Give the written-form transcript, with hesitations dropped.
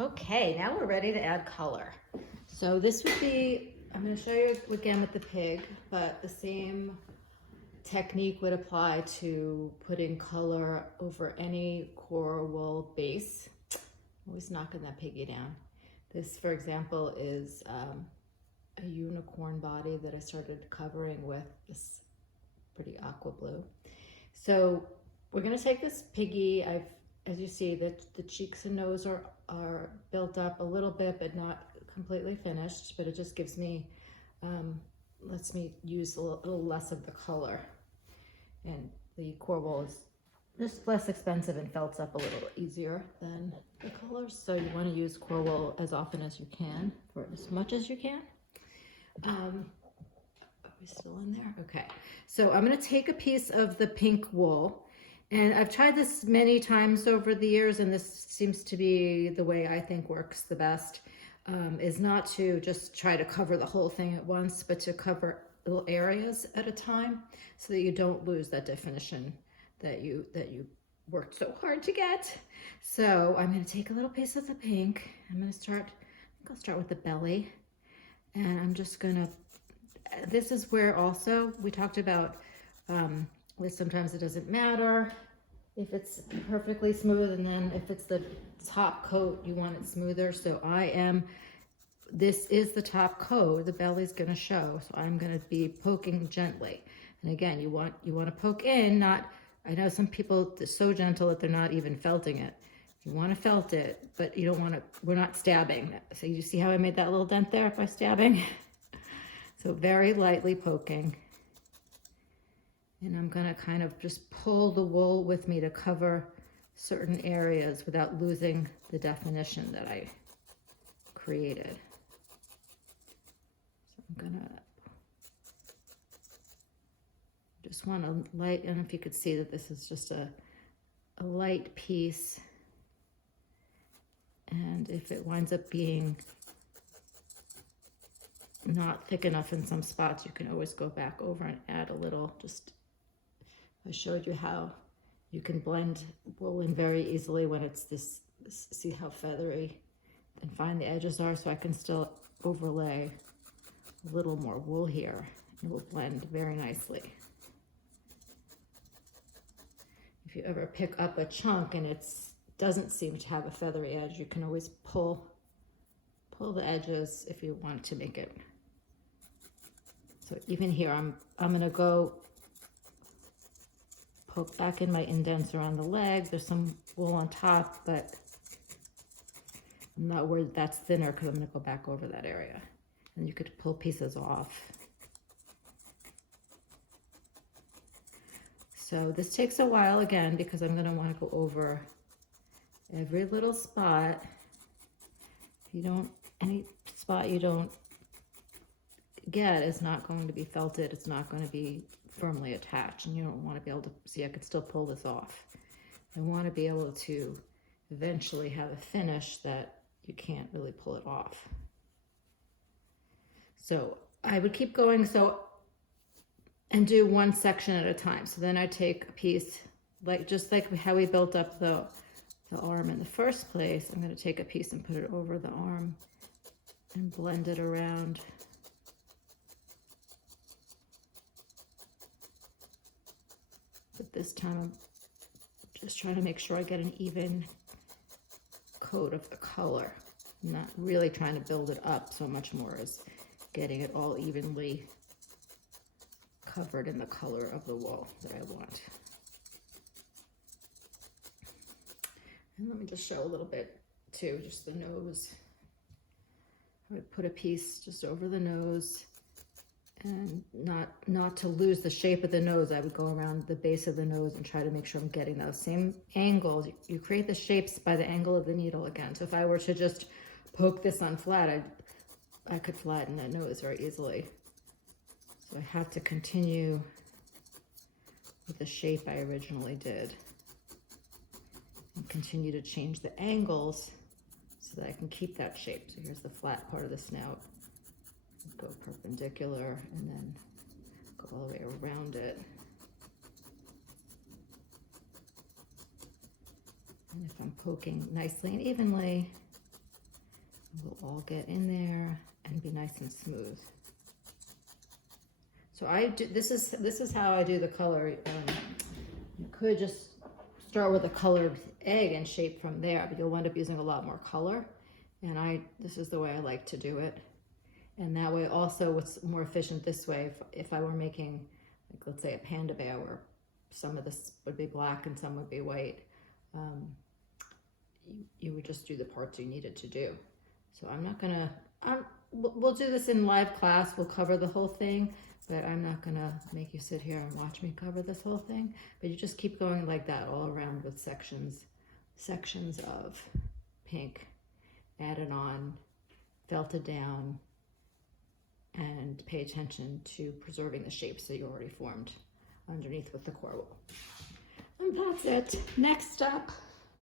Okay, now we're ready to add color. So this would be, I'm going to show you again with the pig, but the same technique would apply to putting color over any core wool base. Always knocking that piggy down. This, for example, is a unicorn body that I started covering with this pretty aqua blue. So we're going to take this piggy. As you see, the cheeks and nose are built up a little bit, but not completely finished, but it just gives me, lets me use a little less of the color. And the core wool is just less expensive and felts up a little easier than the colors. So you want to use core wool as often as you can, for as much as you can. Are we still in there? Okay. So I'm going to take a piece of the pink wool, and I've tried this many times over the years, and this seems to be the way I think works the best, is not to just try to cover the whole thing at once, but to cover little areas at a time so that you don't lose that definition that you worked so hard to get. So I'm going to take a little piece of the pink. I'm going to start, I think I'll start with the belly, and I'm just going to, this is where also we talked about sometimes it doesn't matter if it's perfectly smooth, and then if it's the top coat you want it smoother. So this is the top coat, the belly's going to show, so I'm going to be poking gently. And again, you want to poke in, not, I know some people are so gentle that they're not even felting it. You want to felt it, but you don't want to, we're not stabbing. So you see how I made that little dent there by stabbing? So very lightly poking. And I'm going to kind of just pull the wool with me to cover certain areas without losing the definition that I created. So I'm going to just want to light, I don't know if you could see that this is just a light piece. And if it winds up being not thick enough in some spots, you can always go back over and add a little. Just, I showed you how you can blend wool in very easily when it's this, see how feathery and fine the edges are, so I can still overlay a little more wool here. It will blend very nicely. If you ever pick up a chunk and it doesn't seem to have a feathery edge, you can always pull the edges if you want to make it. So even here, I'm gonna go poke back in my indents around the leg. There's some wool on top, but I'm not worried that's thinner because I'm gonna go back over that area. And you could pull pieces off. So this takes a while again because I'm gonna wanna go over every little spot. If you don't, any spot you don't get is not going to be felted. It's not going to be firmly attached, and you don't want to be able to see. I could still pull this off. I want to be able to eventually have a finish that you can't really pull it off. So I would keep going, and do one section at a time. So then I take a piece, just like how we built up the arm in the first place. I'm going to take a piece and put it over the arm and blend it around. But this time I'm just trying to make sure I get an even coat of the color. I'm not really trying to build it up so much more as getting it all evenly covered in the color of the wool that I want. And let me just show a little bit too, just the nose. I would put a piece just over the nose, and not to lose the shape of the nose, I would go around the base of the nose and try to make sure I'm getting those same angles. You create the shapes by the angle of the needle again. So if I were to just poke this on flat, I could flatten that nose very easily. So I have to continue with the shape I originally did and continue to change the angles so that I can keep that shape. So here's the flat part of the snout. Go perpendicular and then go all the way around it. And if I'm poking nicely and evenly, will all get in there and be nice and smooth. So this is how I do the color. You could just start with a colored egg and shape from there, but you'll end up using a lot more color. And this is the way I like to do it. And that way also what's more efficient this way, if I were making, like, let's say a panda bear where some of this would be black and some would be white, you would just do the parts you needed to do. So I'm not gonna, we'll do this in live class, we'll cover the whole thing, but I'm not gonna make you sit here and watch me cover this whole thing. But you just keep going like that all around with sections of pink, add it on, felt it down, and pay attention to preserving the shapes that you already formed underneath with the core wool. And that's it. Next up,